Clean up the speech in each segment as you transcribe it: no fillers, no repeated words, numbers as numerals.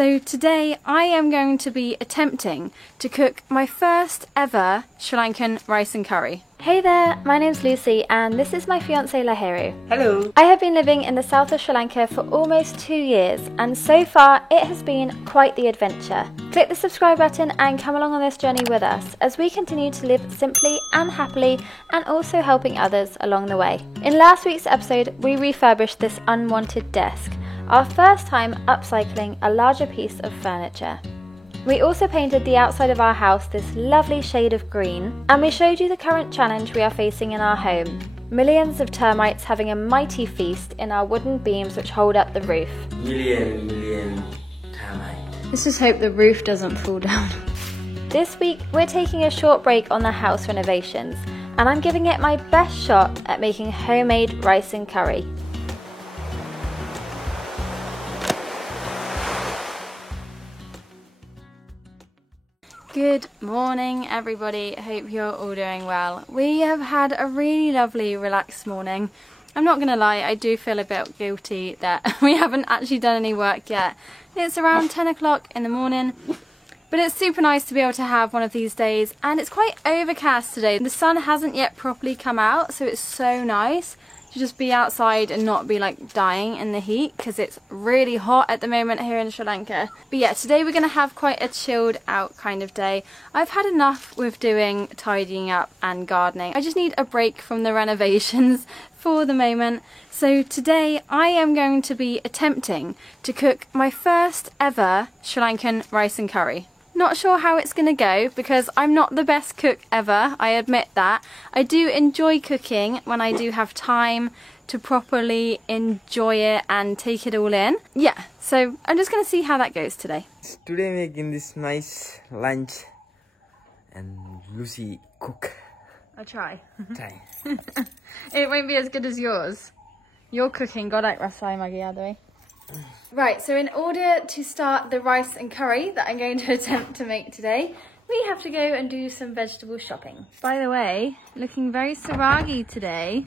So today I am going to be attempting to cook my first ever Sri Lankan rice and curry. Hey there, my name's Lucy and this is my fiance Lahiru. Hello. I have been living in the south of Sri Lanka for almost 2 years and so far it has been quite the adventure. Click the subscribe button and come along on this journey with us as we continue to live simply and happily and also helping others along the way. In last week's episode we refurbished this unwanted desk, our first time upcycling a larger piece of furniture. We also painted the outside of our house this lovely shade of green, and we showed you the current challenge we are facing in our home. Millions of termites having a mighty feast in our wooden beams which hold up the roof. Million termites. Let's just hope the roof doesn't fall down. This week we're taking a short break on the house renovations, and I'm giving it my best shot at making homemade rice and curry. Good morning everybody, hope you're all doing well. We have had a really lovely relaxed morning. I'm not gonna lie, I do feel a bit guilty that we haven't actually done any work yet. It's around 10 o'clock in the morning, but it's super nice to be able to have one of these days, and it's quite overcast today. The sun hasn't yet properly come out, so it's so nice to just be outside and not be like dying in the heat because it's really hot at the moment here in Sri Lanka. But yeah, today we're going to have quite a chilled out kind of day. I've had enough with doing tidying up and gardening. I just need a break from the renovations for the moment. So today I am going to be attempting to cook my first ever Sri Lankan rice and curry. Not sure how it's going to go because I'm not the best cook ever, I admit that. I do enjoy cooking when I do have time to properly enjoy it and take it all in. Yeah, so I'm just going to see how that goes today. Today making this nice lunch and Lucy cook. I'll try. Try. It won't be as good as yours. Your cooking got out Rasai Magi. Right, so in order to start the rice and curry that I'm going to attempt to make today, we have to go and do some vegetable shopping. By the way, looking very saragi today.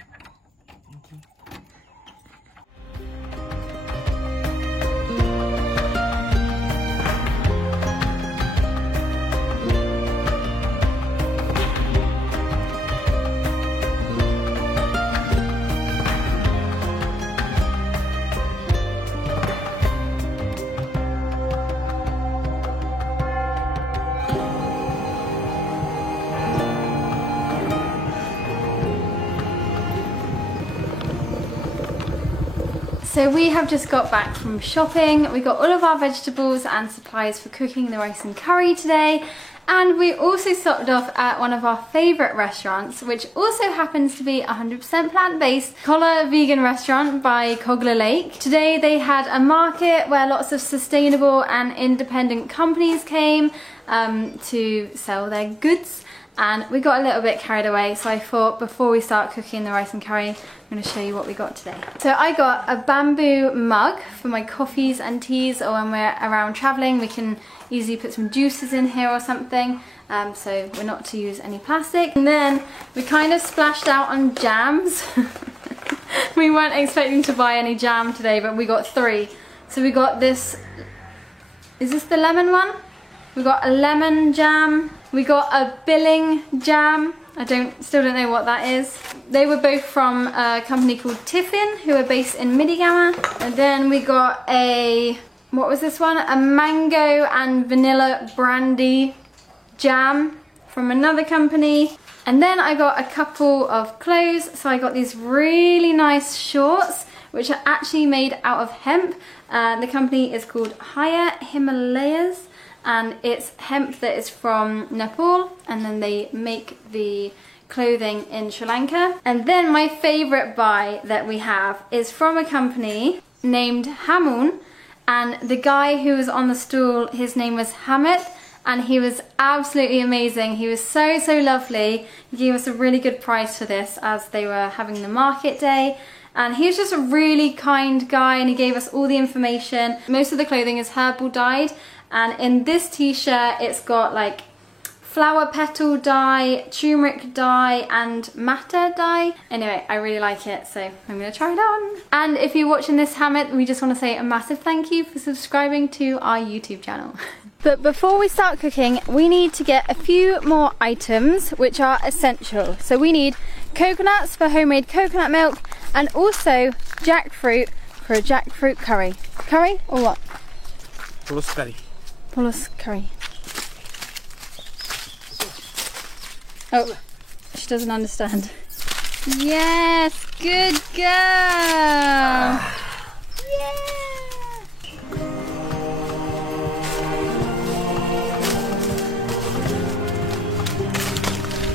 So we have just got back from shopping. We got all of our vegetables and supplies for cooking the rice and curry today. And we also stopped off at one of our favourite restaurants, which also happens to be 100% plant-based, Kola Vegan Restaurant by Kogla Lake. Today they had a market where lots of sustainable and independent companies came to sell their goods. And we got a little bit carried away, so I thought before we start cooking the rice and curry, I'm going to show you what we got today. So I got a bamboo mug for my coffees and teas, or when we're around travelling we can easily put some juices in here or something, so we're not to use any plastic. And then we kind of splashed out on jams. We weren't expecting to buy any jam today, but we got 3. So we got this, is this the lemon one? We got a lemon jam. We got a billing jam. I still don't know what that is. They were both from a company called Tiffin, who are based in Midigama. And then we got a, what was this one? A mango and vanilla brandy jam from another company. And then I got a couple of clothes. So I got these really nice shorts, which are actually made out of hemp. The company is called Haya Himalayas. And it's hemp that is from Nepal, and then they make the clothing in Sri Lanka. And then my favourite buy that we have is from a company named Hamun, and the guy who was on the stall, his name was Hamid, and he was absolutely amazing. He was so lovely. He gave us a really good price for this as they were having the market day. And he was just a really kind guy, and he gave us all the information. Most of the clothing is herbal dyed, and in this t-shirt it's got like flower petal dye, turmeric dye and matta dye. Anyway, I really like it, so I'm gonna try it on. And if you're watching this, Hamid, we just want to say a massive thank you for subscribing to our YouTube channel. But before we start cooking, we need to get a few more items which are essential. So we need coconuts for homemade coconut milk and also jackfruit for a jackfruit curry. Curry or what? Polos curry. Polos curry. Oh, she doesn't understand. Yes, good girl. Yeah.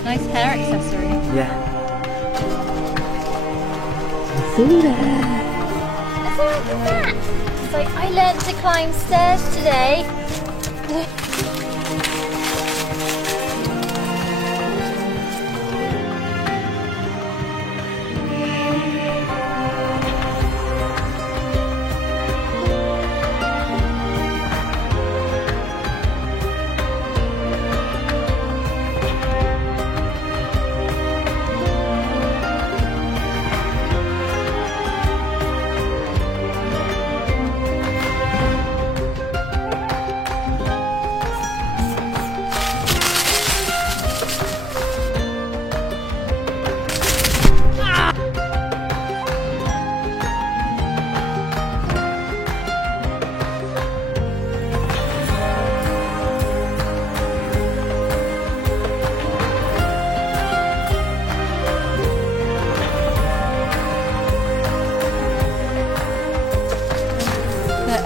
Nice hair accessory. Yeah. Look at that. It's like, I learned to climb stairs today.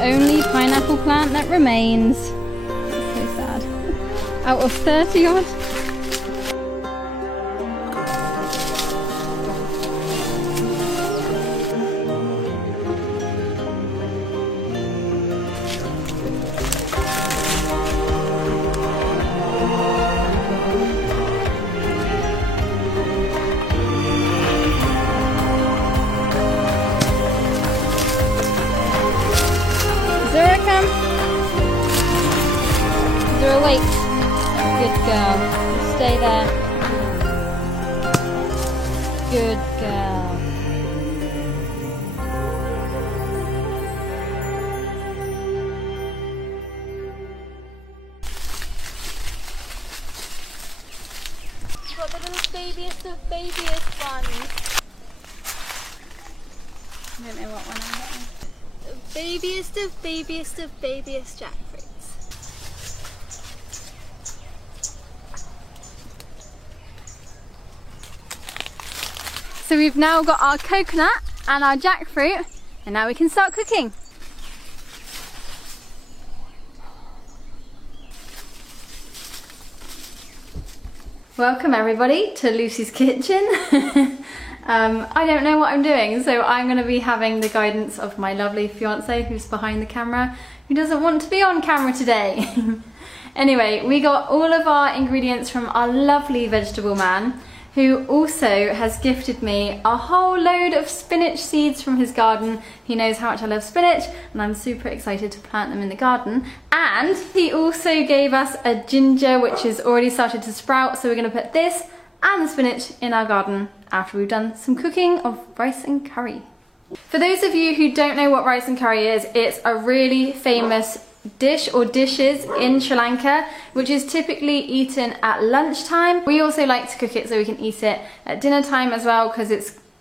The only pineapple plant that remains. So sad. Out of 30 odd. Zura, come. Zura, wait. Good girl. Stay there. Good girl. You've got the little babiest of ones. I don't know what one I'm getting. The babiest of jackfruits. So we've now got our coconut and our jackfruit, and now we can start cooking. Welcome everybody to Lucy's kitchen. I don't know what I'm doing, so I'm going to be having the guidance of my lovely fiance who's behind the camera, who doesn't want to be on camera today. Anyway, we got all of our ingredients from our lovely vegetable man, who also has gifted me a whole load of spinach seeds from his garden. He knows how much I love spinach, and I'm super excited to plant them in the garden. And he also gave us a ginger which has already started to sprout, so we're going to put this and the spinach in our garden after we've done some cooking of rice and curry. For those of you who don't know what rice and curry is, it's a really famous dish or dishes in Sri Lanka, which is typically eaten at lunchtime. We also like to cook it so we can eat it at dinner time as well, because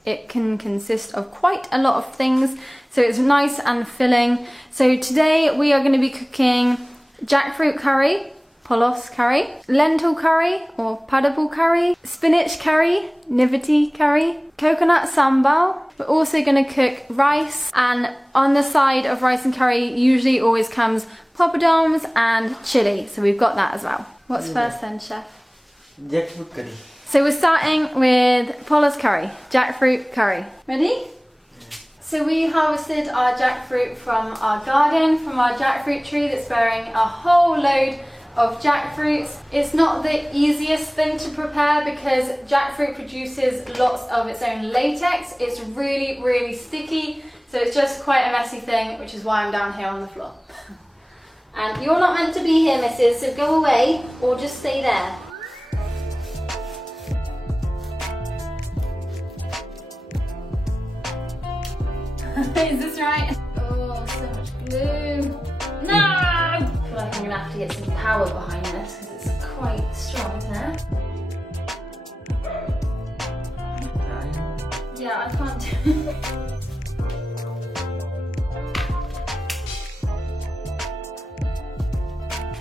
it can consist of quite a lot of things, so it's nice and filling. So today we are going to be cooking jackfruit curry, polos curry, lentil curry or padapul curry, spinach curry, nivati curry, coconut sambal. We're also going to cook rice, and on the side of rice and curry usually always comes poppadoms and chili, so we've got that as well. What's first then, chef? Jackfruit curry. So we're starting with polos curry, jackfruit curry. Ready? So we harvested our jackfruit from our garden, from our jackfruit tree that's bearing a whole load of jackfruits. It's not the easiest thing to prepare because jackfruit produces lots of its own latex. It's really, really sticky, so it's just quite a messy thing, which is why I'm down here on the floor. And you're not meant to be here, missus, so go away or just stay there. Is this right? Oh, so much glue. No! I feel like I'm gonna have to get some power behind this because it's quite strong, isn't it? Yeah, I can't do it.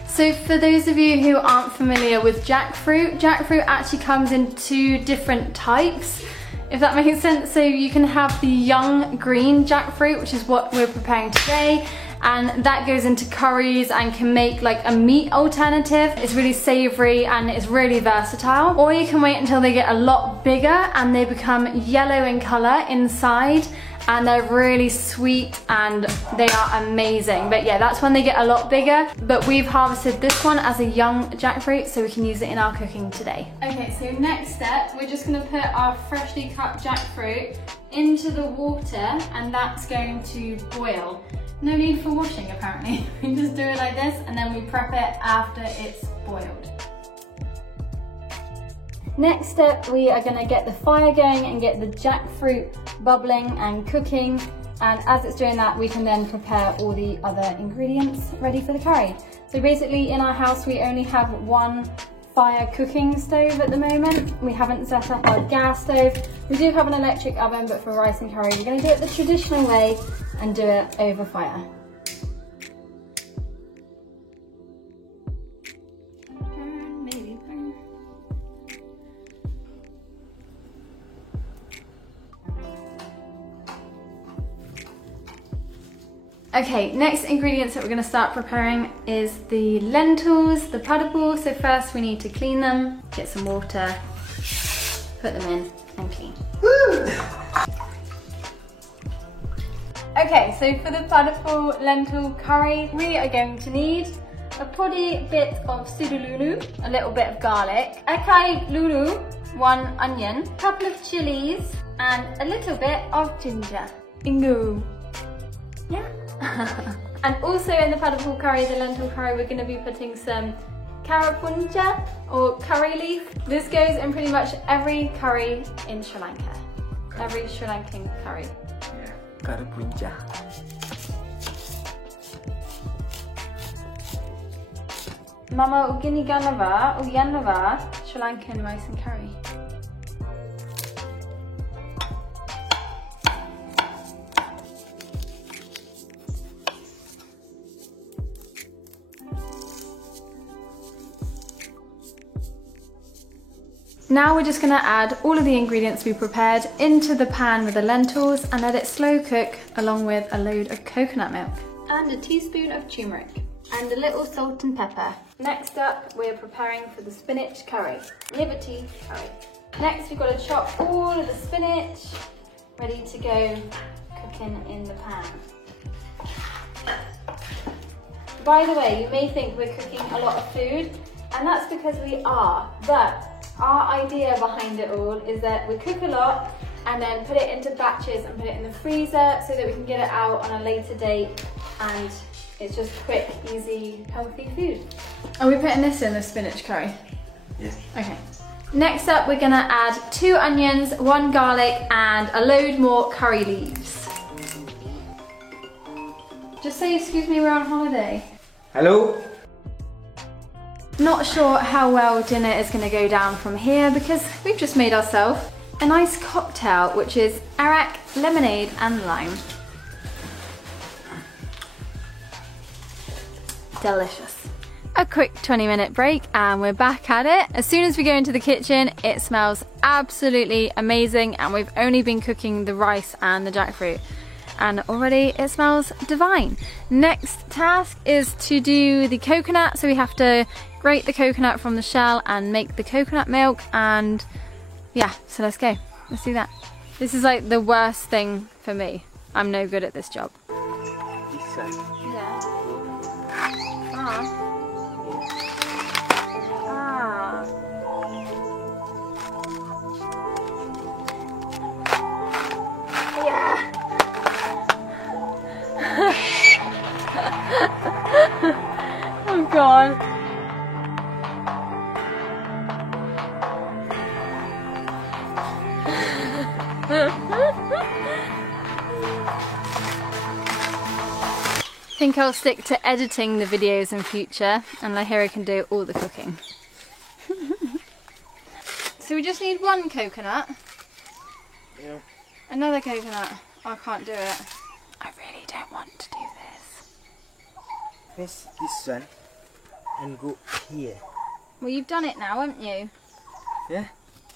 So for those of you who aren't familiar with jackfruit, jackfruit actually comes in 2 different types, if that makes sense. So you can have the young green jackfruit, which is what we're preparing today, and that goes into curries and can make like a meat alternative. It's really savory and it's really versatile. Or you can wait until they get a lot bigger and they become yellow in color inside, and they're really sweet and they are amazing. But yeah, that's when they get a lot bigger. But we've harvested this one as a young jackfruit, so we can use it in our cooking today. Okay, so next step, we're just gonna put our freshly cut jackfruit into the water, and that's going to boil. No need for washing apparently. We just do it like this and then we prep it after it's boiled. Next step, we are going to get the fire going and get the jackfruit bubbling and cooking, and as it's doing that we can then prepare all the other ingredients ready for the curry. So basically in our house we only have 1 fire cooking stove at the moment. We haven't set up our gas stove. We do have an electric oven, but for rice and curry we're going to do it the traditional way and do it over fire. Okay, next ingredients that we're going to start preparing is the lentils, the padapul. So first we need to clean them, get some water, put them in and clean. Woo! Okay, so for the padapul lentil curry, we are going to need a poddy bit of sudululu, a little bit of garlic, akai lulu, 1 onion, a couple of chilies, and a little bit of ginger. Bingo! Yeah. And also in the padapul curry, the lentil curry, we're going to be putting some karapuncha or curry leaf. This goes in pretty much every curry in Sri Lanka. Every Sri Lankan curry. Yeah, karapuncha. Mama uginiganava, uyanava, Sri Lankan rice and curry. Now we're just going to add all of the ingredients we prepared into the pan with the lentils and let it slow cook along with a load of coconut milk. And a teaspoon of turmeric and a little salt and pepper. Next up, we're preparing for the spinach curry, liberty curry. Next we've got to chop all of the spinach, ready to go cooking in the pan. By the way, you may think we're cooking a lot of food, and that's because we are, but our idea behind it all is that we cook a lot and then put it into batches and put it in the freezer so that we can get it out on a later date, and it's just quick, easy, healthy food. Are we putting this in the spinach curry? Yes. Okay. Next up, we're gonna add 2 onions, 1 garlic, and a load more curry leaves. Just say excuse me, we're on holiday. Hello? Not sure how well dinner is going to go down from here because we've just made ourselves a nice cocktail, which is arak, lemonade and lime. Delicious. A quick 20-minute break and we're back at it. As soon as we go into the kitchen, it smells absolutely amazing, and we've only been cooking the rice and the jackfruit, and already it smells divine. Next task is to do the coconut, so we have to grate the coconut from the shell and make the coconut milk, and yeah, so let's go. Let's do that. This is like the worst thing for me. I'm no good at this job. This side. Yeah. Yeah. Oh God. think I'll stick to editing the videos in future and Lahira can do all the cooking. So we just need one coconut. Yeah. Another coconut. I can't do it. I really don't want to do this. Press this one and go here. Well, you've done it now, haven't you? Yeah.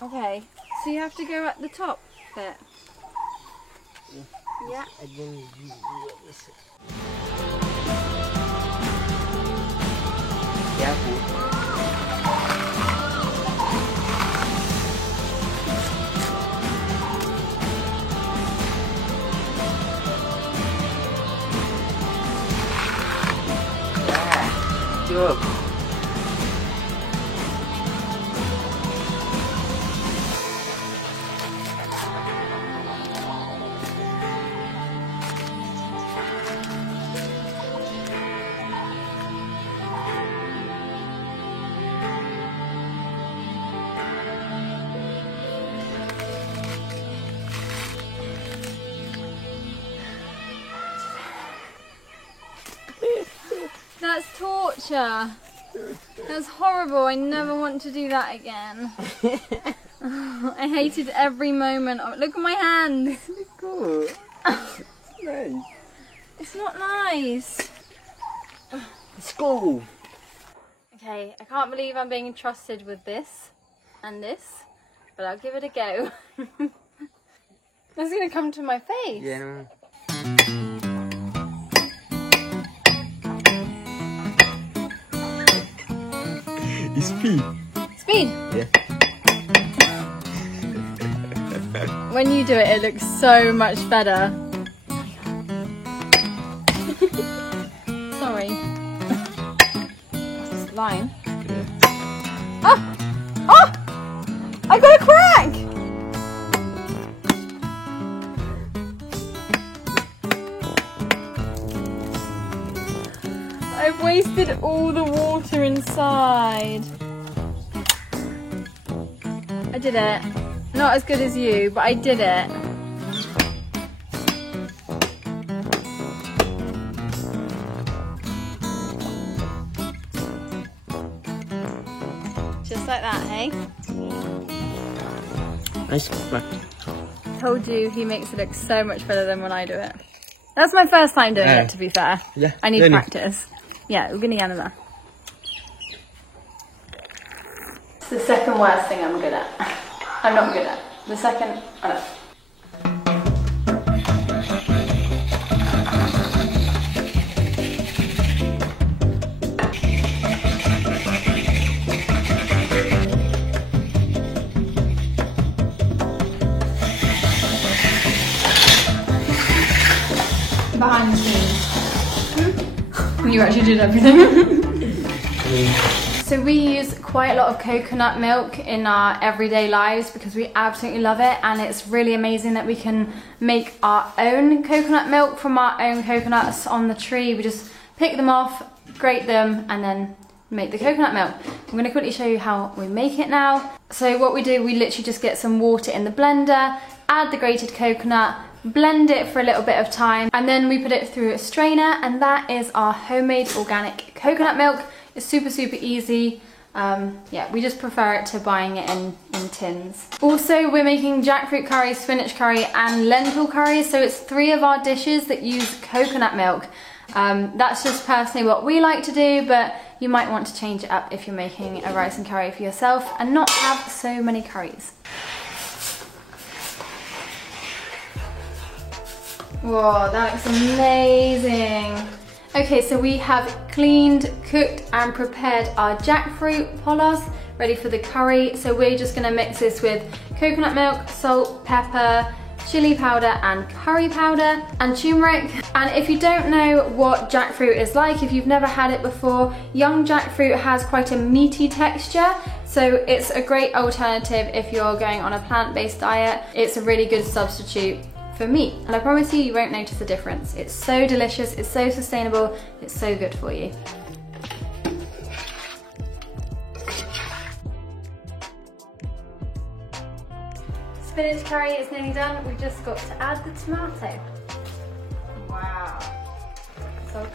Okay. So you have to go at the top bit. Yeah. And then you do this. Careful. Good. That's torture. That's horrible. I never want to do that again. I hated every moment of it. Look at my hands. Cool. Nice. It's not nice. Let's go. Okay, I can't believe I'm being entrusted with this and this, but I'll give it a go. That's gonna come to my face. Yeah. No. Speed. Speed. Yeah. When you do it, it looks so much better. Sorry. What's this line? Yeah. Oh! Oh! I got a crack! I've wasted all the water inside. I did it. Not as good as you, but I did it. Just like that, hey? Nice. Told you he makes it look so much better than when I do it. That's my first time doing it, to be fair. Yeah. I need practice. Yeah, we're gonna get that. It's the second worst thing I'm good at. I'm not good at. The second, behind the scenes. You actually did everything. So we use quite a lot of coconut milk in our everyday lives because we absolutely love it, and it's really amazing that we can make our own coconut milk from our own coconuts on the tree. We just pick them off, grate them, and then make the coconut milk. I'm going to quickly show you how we make it now. So what we do, we literally just get some water in the blender, add the grated coconut, blend it for a little bit of time, and then we put it through a strainer, and that is our homemade organic coconut milk. It's super, super easy. Yeah, we just prefer it to buying it in tins. Also, we're making jackfruit curry, spinach curry, and lentil curry. So it's 3 of our dishes that use coconut milk. That's just personally what we like to do, but you might want to change it up if you're making a rice and curry for yourself and not have so many curries. Whoa, that looks amazing. Okay, so we have cleaned, cooked and prepared our jackfruit pollas ready for the curry. So we're just gonna mix this with coconut milk, salt, pepper, chili powder and curry powder and turmeric. And if you don't know what jackfruit is like, if you've never had it before, young jackfruit has quite a meaty texture. So it's a great alternative if you're going on a plant-based diet. It's a really good substitute for meat, and I promise you, you won't notice the difference. It's so delicious, it's so sustainable, it's so good for you. Spinach curry is nearly done. We've just got to add the tomato. Wow, it's all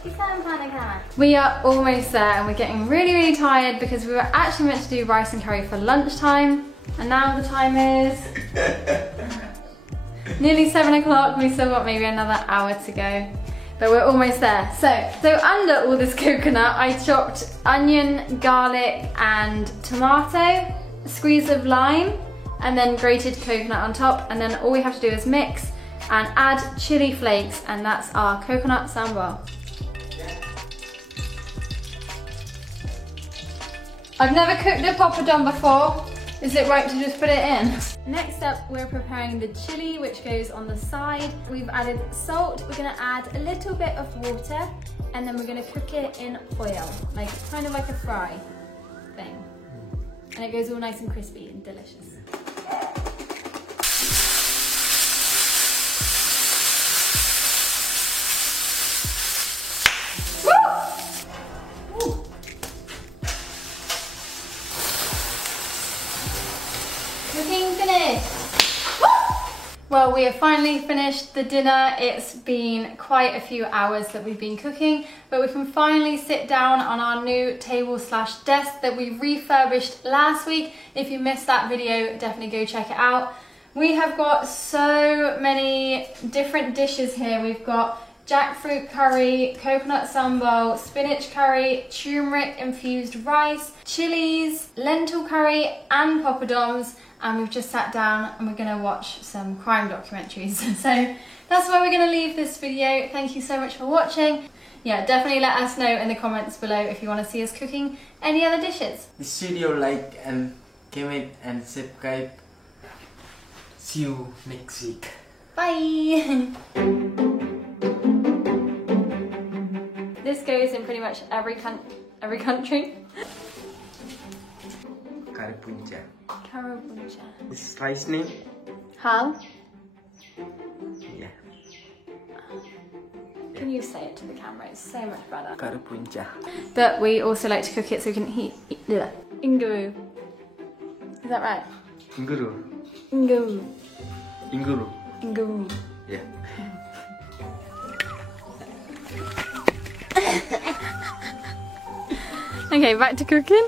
We are almost there and we're getting really tired because we were actually meant to do rice and curry for lunchtime, and now the time is nearly 7 o'clock. We still got maybe another hour to go, but we're almost there. So under all this coconut, I chopped onion, garlic and tomato, a squeeze of lime, and then grated coconut on top, and then all we have to do is mix and add chili flakes, and that's our coconut sambal. I've never cooked a poppadom before. Is it right to just put it in? Next up, we're preparing the chili, which goes on the side. We've added salt. We're gonna add a little bit of water, and then we're gonna cook it in oil, kind of like a fry thing. And it goes all nice and crispy and delicious. Cooking finished! Well, we have finally finished the dinner. It's been quite a few hours that we've been cooking, but we can finally sit down on our new table/desk that we refurbished last week. If you missed that video, definitely go check it out. We have got so many different dishes here. We've got jackfruit curry, coconut sambal, spinach curry, turmeric infused rice, chilies, lentil curry and poppadoms, and we've just sat down and we're gonna watch some crime documentaries. So that's where we're gonna leave this video. Thank you so much for watching. Yeah, definitely let us know in the comments below if you want to see us cooking any other dishes. This video, like and comment and subscribe. See you next week. Bye! This goes in pretty much every country. Curry punja. Karapuncha. This rice name? How? Yeah. Can you say it to the camera? It's so much better. Curry punja. But we also like to cook it so we can eat inguru. Is that right? Inguru. Inguru. Inguru. Inguru. Yeah. Okay, back to cooking.